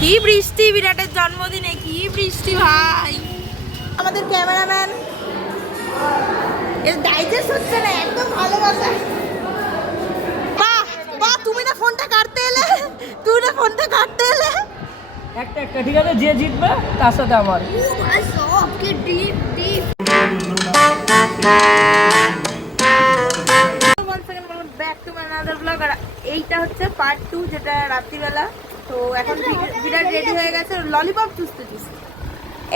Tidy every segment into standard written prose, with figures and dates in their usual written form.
কি বৃষ্টি, বিরাটের জন্মদিনে কি বৃষ্টি ভাই। আমাদের ক্যামেরাম্যান এর ডাইজেস্ট হচ্ছে না, একদম ভালোবাসা। বাহ বাহ, তুমি না ফোনটা কাটতে এলে, তুই না ফোনটা কাটতে এলে। একটা একটা ঠিক আছে, যে জিতবে তার সাথে আমার। ও ভাই সব কি deep deep. Back to my another blog. আর এইটা হচ্ছে পার্ট 2, যেটা রাত্রিবেলা। তো এখন বিরাট রেডি হয়ে গেছে ললিপপ চুষতে চুষতে।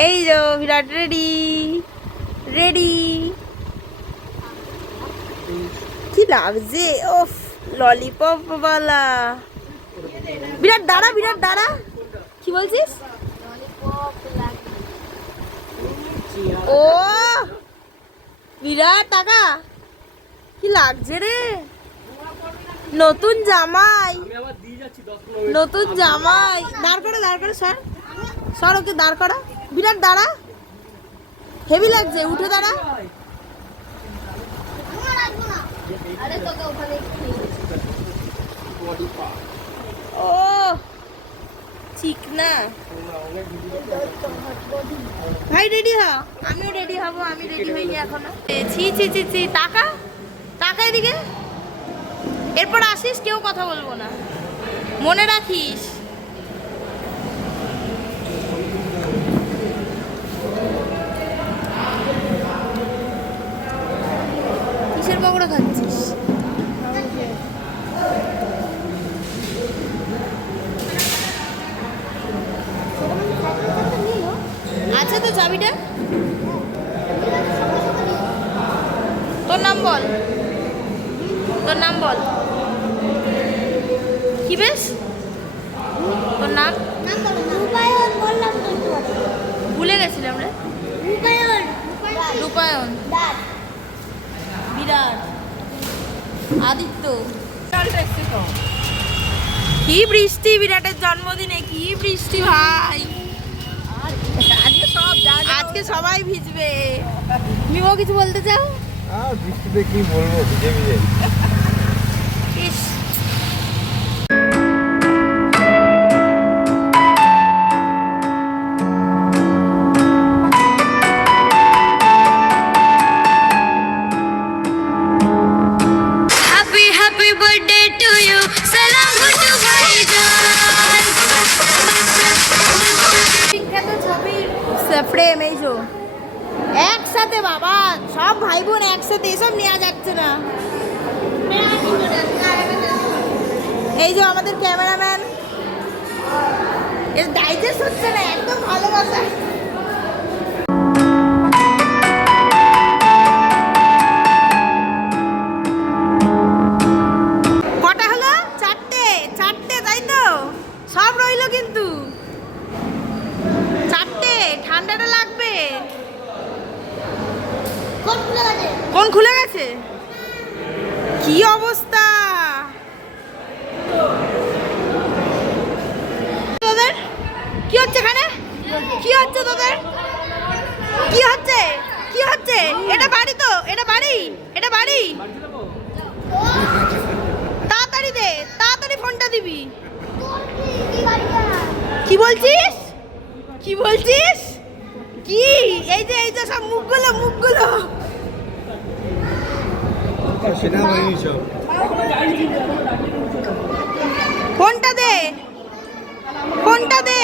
এই যে বিরাট রেডি রেডি। কি লাগছে ওফ, ললিপপ বালা। বিরাট দাঁড়া, বিরাট দাঁড়া, কি বলছিস? ও বিরাট টাকা, কি লাগছে রে? নতুন জামাই, নতুন জামাই। দাঁড় করে দাঁড় করে সর সর, ওকে দাঁড় করা। বিরাট দাঁড়া, হেভি লাগছে, উঠে দাঁড়া। ও ঠিক না ভাই, রেডি হ। আমিও রেডি হব, আমি রেডি হইনি এখনো। ছি ছি ছি ছি, টাকা টাকা এদিকে। এরপর আসিস, কেউ কথা বলবো না, মনে রাখিস। কিসের পকোড়া খাচ্ছিস? আচ্ছা, তো চাবিটা তোর নাম বল, তোর নাম বল কি বেশ? তোর নাম? ভুলে গেছিলাম রে। রূপায়ণ, বিরাট, আদিত্য। কি বৃষ্টি, বিরাটের জন্মদিনে কি বৃষ্টি ভাই। আজকে সবাই ভিজবে। মিমো কিছু বলতে চাও? বৃষ্টিতে কি বলবো, ভিজে ভিজে। ইস, ফ্রেম এই যে একসাথে, বাবা সব ভাই বোন একসাথে, এসব নেওয়া যাচ্ছে না। এই যে আমাদের ক্যামেরাম্যান এর ডাইজেস্ট হচ্ছে না, একদম ভালোবাসা। কটা হলো? চারটে, চারটে, তাই তো? সব রইলো কিন্তু চারটে। ঠান্ডাটা লাগবে। কোন খুলে গেছে? কি অবস্থা তোদের? কি হচ্ছে এখানে? কি হচ্ছে তোদের? কি হচ্ছে? কি হচ্ছে? এটা বাড়ি তো, এটা বাড়ি, এটা বাড়ি। তাড়াতাড়ি দে, তাড়াতাড়ি ফোনটা দিবি। কি বলছিস? কি বলছিস? কি এই যে, এই যে সব মুখগুলো, মুখগুলো। ফোনটা দে, ফোনটা দে।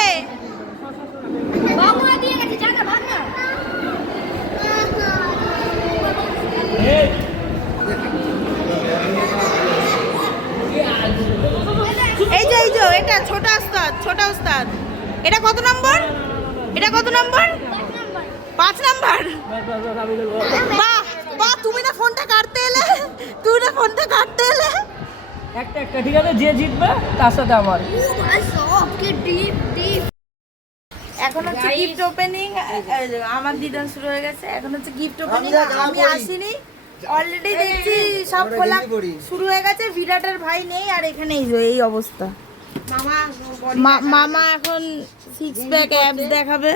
এই যে, এই যে এটা ছোট ওস্তাদ, ছোট ওস্তাদ। এটা কত নম্বর? এটা কত নম্বর? 5 নাম্বার। বাহ বাহ, তুমি না ফোনটা কাটতে এলে, তুই না ফোনটা কাটতে এলে। একটা একটা ঠিক আছে, যে জিতবে তার সাথে আমার। ও ভাই সব কি ডিপ ডিপ। এখন হচ্ছে গিফট ওপেনিং। আমার দিদার শুরু হয়ে গেছে, এখন হচ্ছে গিফট ওপেনিং। আমি আসিনি, অলরেডি দেখছি সব খোলা শুরু হয়ে গেছে। বিরাটের ভাই নেই, আর এখানে এই অবস্থা। মামা এখন 6 প্যাক অ্যাপস দেখাবে,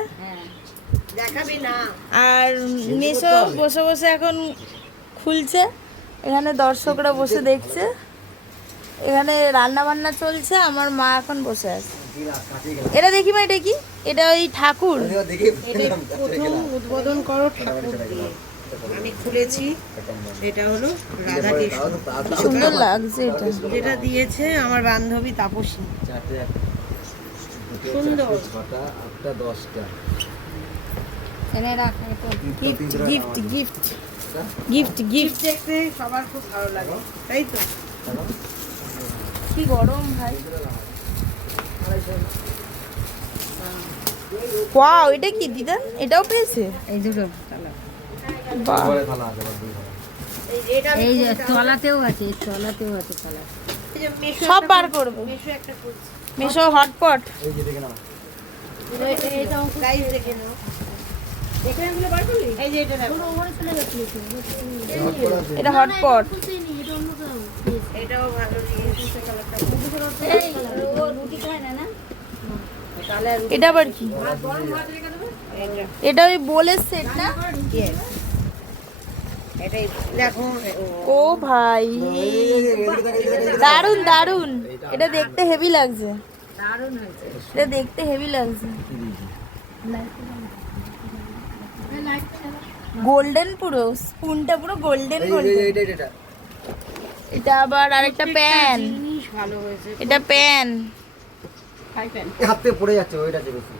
দেখাবে না। আর মেশো বসে বসে এখন খুলছে, এখানে দর্শকরা বসে দেখছে, এখানে রান্না বান্না চলছে। আমার মা এখন বসে আছে। এটা দেখি মা, এটা কি? এটা ওই ঠাকুর। এটা প্রথম উদ্বোধন করো ঠাকুর দিয়ে। আমি খুলেছি, এটা হলো রাধা কৃষ্ণ। কি সুন্দর লাগছে এটা। যেটা দিয়েছে আমার বান্ধবী তাপসী। সুন্দর। Gift gift gift gift gift. দেখতে সবার খুব ভালো লাগে, তাই তো? কি গরম ভাই। ওয়াও, এটা কি দিদা? এটাও পেয়েছে? এই দুটো বাহ। এই যে তলাতেও আছে, তলাতেও আছে তলা। সব বার করবো। মেশো হটপট। গাইস দেখে নাও। এই যে এটা দেখো, এটা হটপট। এটাও ভালো লেগেছে কালারটা। এটা আবার কি? এটা ওই বোলের সেট না? এটাই দেখো। ও ভাই, দারুন দারুন। এটা দেখতে হেভি লাগছে। এটা দেখতে হেভি লাগছে। গোল্ডেন পুরো, স্পুনটা পুরো গোল্ডেন গোল্ডেন। এটা আবার আরেকটা প্যান। জিনিস ভালো হয়েছে। এটা প্যান। হাতে পড়ে যাচ্ছে ওইটা যে বেশি।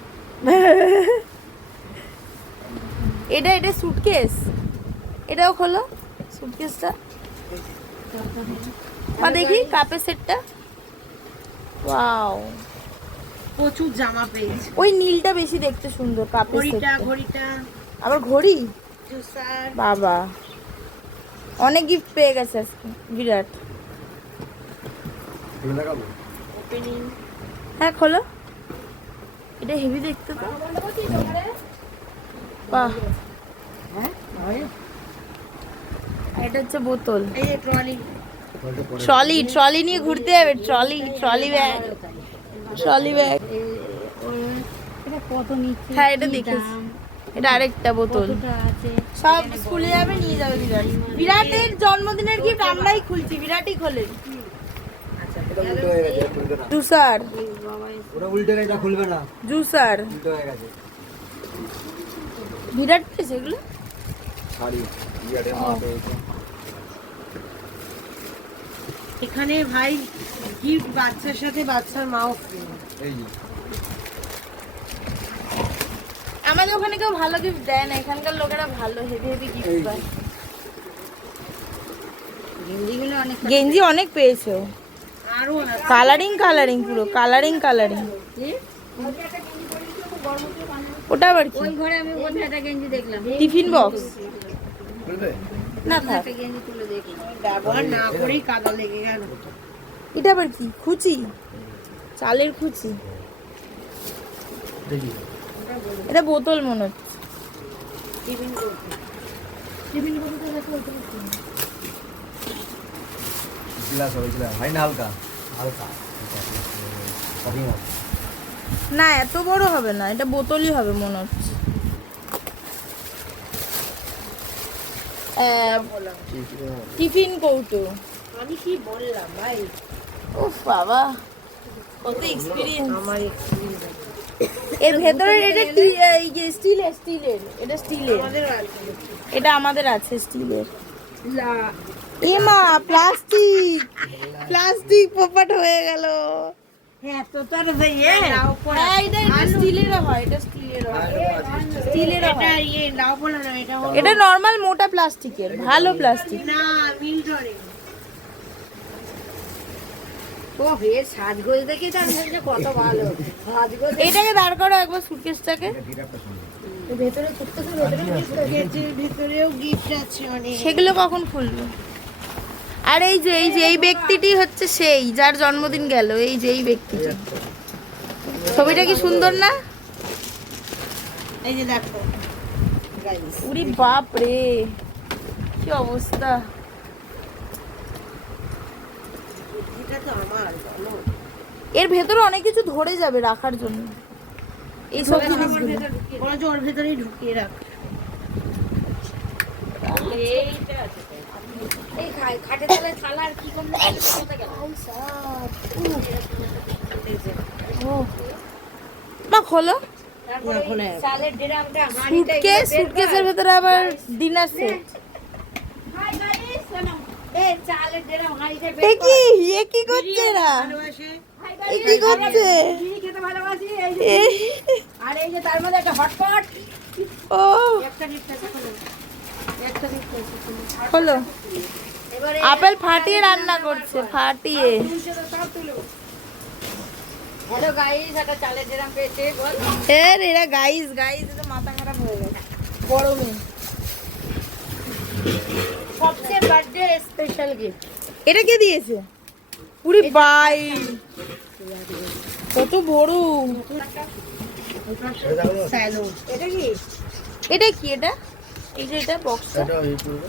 এটা এটা সুটকেস। এটাও খোলো সুটকেসটা। মা দেখি কাপের সেটটা। ওয়াও, প্রচুর জামা পেয়েছি। ওই নীলটা বেশি দেখতে সুন্দর কাপের ঘড়িটা সেটটা। ঘড়িটা আবার ঘড়ি। জুসার। বাবা, অনেক গিফট পেয়ে গেছে আজকে বিরাট। খুলে দেখাবো? ওপেনিং। হ্যাঁ খোলো। এটা হেভি দেখতে তো। বাহ। এটা হচ্ছে বোতল। এই যে ট্রলি। ট্রলি, ট্রলি নিয়ে ঘুরতে যাবে। Trolley, trolley bag, trolley bag. এটা কত নিচ্ছে? হ্যাঁ এটা দেখেছি। এটা আরেকটা বোতল। কতটা আছে? সব স্কুলে যাবে, নিয়ে যাবে বিরাট। বিরাটের জন্মদিনের গিফট আমরাই খুলছি, বিরাটই খোলে। এটা উল্টো হয়ে গেছে, খুলবে না। জুসার, ওটা উল্টে গেছে, এটা খুলবে না। জুসার। উল্টো হয়ে গেছে। বিরাট পেয়েছে এগুলো। শাড়ি বিরাটের মা পেয়েছে। এখানে ভাই গিফট বাচ্চার সাথে বাচ্চার মাও free। এই যে আমাদের ওখানে কেউ ভালো গিফট দেয় না, এখানকার লোকেরা ভালো হেভি হেভি গিফট পায়। গেঞ্জিগুলো অনেক গেঞ্জি অনেক পেয়েছো। আরো না কালারিং কালারিং, পুরো কালারিং কালারিং। ওটা আবার কি? ওই ঘরে আমি কোথায় একটা গেঞ্জি দেখলাম, টিফিন বক্স খুলবে? না থাক। একটা গেঞ্জি তুলে দেখলাম। ব্যবহার না করেই কাদা লেগে গেল। এটা আবার কি? খুচি, চালের খুচি। দেখি এটা বোতল মনে হচ্ছে। গ্লাস হবে, গ্লাস হয় না, হালকা হালকা। কফি না। না এত বড় হবে না, এটা বোতলই হবে মনে হচ্ছে। টিফিন কৌটো। আমি কি বললাম ভাই, উফ বাবা, কত এক্সপিরিয়েন্স। আমার এর ভেতরে এটা এই যে স্টিলের, স্টিলের। এটা স্টিলের। আমাদের আছে। এটা আমাদের আছে স্টিলের। এমা প্লাস্টিক, প্লাস্টিক পোপাট হয়ে গেল। হ্যাঁ তো তার ভাই লাউ পড়া। হ্যাঁ এটা স্টিলের হয়, এটা স্টিলের হয়, স্টিলের এটা হয়। ইয়ে লাউ পড়া না, এটা হলো এটা নরমাল মোটা প্লাস্টিকের, ভালো প্লাস্টিক। না মিল্টনে। ও হে সাজগোজ দেখে তো আমি ভাবছি কত ভালো সাজগোজ। এইটাকে দাঁড় করো একবার, সুটকেসটাকে। ভেতরে সুটকেসের ভেতরে গেটের ভিতরেও গিফট আছে অনেক। সেগুলো কখন খুলবে? আর এই যে এই ব্যক্তিটি হচ্ছে সেই যার জন্মদিন গেল। এই যে এই ব্যক্তিটি, ছবিটা কি সুন্দর না? এই যে দেখো গাইস, উরি বাপ রে, কি অবস্থা। এটা তো আমার বলো। এর ভেতরে অনেক কিছু ধরে যাবে রাখার জন্য, এইসব জিনিসগুলো। বলো যে ওর ভেতরেই ঢুকিয়ে রাখ। এই খাটে তলায় থালা আর কি করলে কোথায় গেল? ও খোলো। তারপরে চালের ড্রামটা হাঁড়িতে সুটকেসের ভেতরে আবার ডিনার সেট। চালের ড্রাম হাঁড়িতে এ কি করছে এরা? এ কি করছে? খেতে ভালোবাসি। আর এই যে তার মধ্যে একটা হটপট, ও একটা নিচ্ছে একটা নিচ্ছে। খোলো। এবারে আপেল ফাটিয়ে রান্না করছে, ফাটিয়ে। হ্যালো গাইস, একটা চালের ড্রাম পেয়েছে বল। এরা গাইস এটা মাথা খারাপ হয়ে গেছে গরমে। সবচেয়ে বার্থডে স্পেশাল গিফট। এটা কে দিয়েছে? পুরি বাই, কত বড়। স্যালোড। এটা কি? এটা কি? এটা এই যে এটা বক্সটা। এটা এই করবে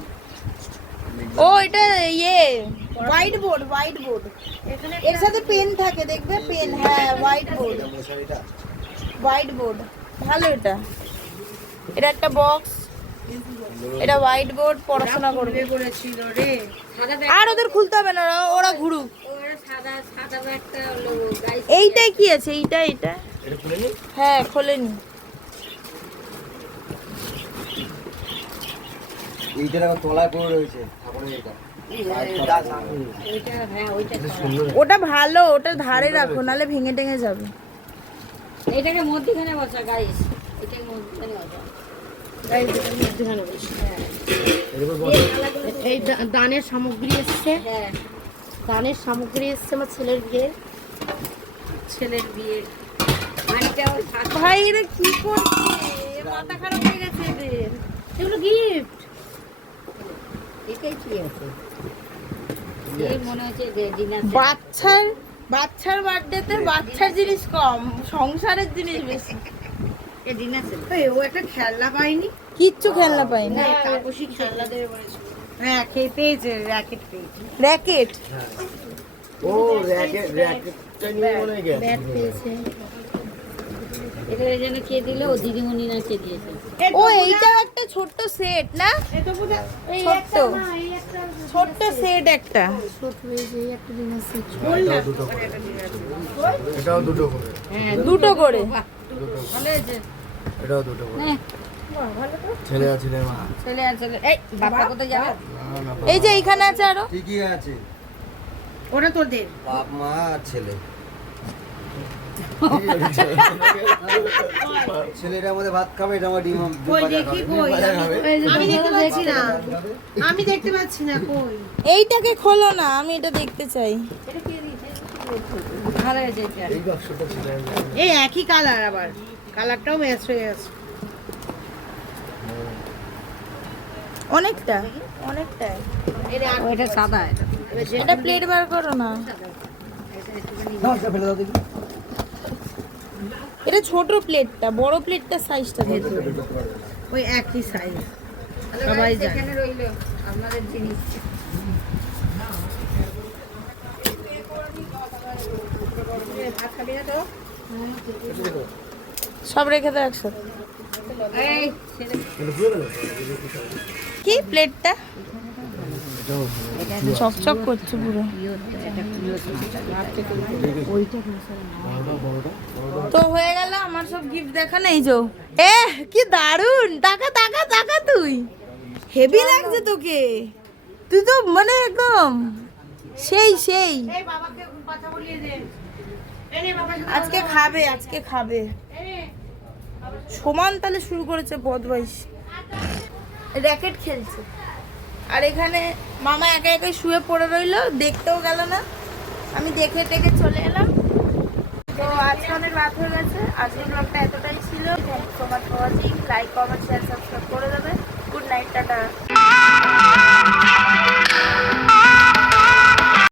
ও এটা হোয়াইট বোর্ড। এখানে এর সাথে পেন থাকে, দেখবে পেন। হ্যাঁ, হোয়াইট বোর্ড ভালো। এটা একটা বক্স, এটা হোয়াইট বোর্ড, পড়াশোনা করবে। করেছিল রে। সাদা আর ওদের খুলতে হবে না, ওরা ঘুরুক। ওরা সাদা সাদা একটা লোগো গাইস। এইটাই কি আছে? এইটা এটা খুলে নি। হ্যাঁ, খোলেনি। এইটার আবার তলায় পড়ে রয়েছে ঠাকুরের এটা। ওইটা হ্যাঁ ওইটা ওটা ভালো, ওটা ধারে রাখো, নাহলে ভেঙে টেঙে যাবে। এটাকে মধ্যখানে বসা গাইস, এটাকে মধ্যখানে বসা গাইস, এটার মধ্যখানে বসে। হ্যাঁ এর উপর বল। এই দানের সামগ্রী এসছে। হ্যাঁ দানের সামগ্রী এসছে আমার ছেলের বিয়ের। হাঁড়িটা ওই ফাঁকা। ভাই এরা কি করছে? মাথা খারাপ হয়ে গেছে এদের। এগুলো গিফট। এটাই কি আছে? এই মনে হচ্ছে যে ডিনার বাচ্চার বার্থডেতে বাচ্চার জিনিস কম, সংসারের জিনিস বেশি। এই ডিনার সেট। ও একটা খেলনা পাইনি। কিচ্ছু খেলনা পাইনি। না, তাপসী খেলনা দেবে বলেছিল। হ্যাঁ, পেয়েছে, র্যাকেট পেয়েছে। র্যাকেট। ও র্যাকেটটা নিয়ে মনে হয় গেছে। ব্যাট পেয়েছে। এটা যেন কে দিল? ও দিদিমণি না কে দিয়েছে? ও এইটাও একটা ছোট্ট সেট না? এটা বোধহয় ছোট্ট সেট একটা। এটাও দুটো করে। হ্যাঁ দুটো করে। ভালো হয়েছে। এটাও দুটো করে। হ্যাঁ ছেলে আর ছেলে মা। চলে আর চলে। এই বাবা কোথায় যাবে? না না এই যে এইখানে আছে আরো। ঠিকই আছে। ওরা তোদের। বাপ মা আর ছেলে। ছেলেটা আমাদের ভাত খাবে, এটা আমার ডিম কই ভাজা দেখি, খাবে। কই? ডিম ভাজা খাবে। আমি দেখতে পাচ্ছি না। আমি দেখতে পাচ্ছি না, কই? এইটাকে খোলো না, আমি এটা দেখতে চাই। এটা কে দিয়েছে? ভালো হয়েছে এটা। এই বাক্সটা ছেলে এই একই কালার, আবার কালারটাও ম্যাচ হয়ে গেছে। অনেকটা। ওইটা সাদা এটা। এটা প্লেট বার করো না। দাও, এটা ফেলে দাও দেখি। এটা ছোট প্লেটটা, বড় প্লেটটা সাইজটা দেখো। ওই একই সাইজ। সবাই সবাই জানে। এখানে রইলো আপনাদের জিনিস। ভাত খাবি না তো? সব রেখে দাও একসাথে। এই ছেলে কি প্লেটটা চকচক করছে পুরো। তো হয়ে গেল আমার সব গিফট দেখানো। এই যে কি দারুন, টাকা টাকা টাকা, তুই হেভি লাগছে তোকে। তুই তো মানে একদম সেই। এই বাবাকে কথা বলিয়ে দে। আজকে খাবে সমান তালে শুরু করেছে বদমাইশ। র্যাকেট খেলছে আর এখানে মামা একা একাই শুয়ে পড়ে রইলো, দেখতেও গেল না। আমি দেখে টেকে চলে এলাম। তো আজকে অনেক রাত হয়ে গেছে। আজকের ব্লগটা এতটাই ছিল। Thank you so much for watching. Like, comment, share, subscribe করে দেবে। Good night, tata.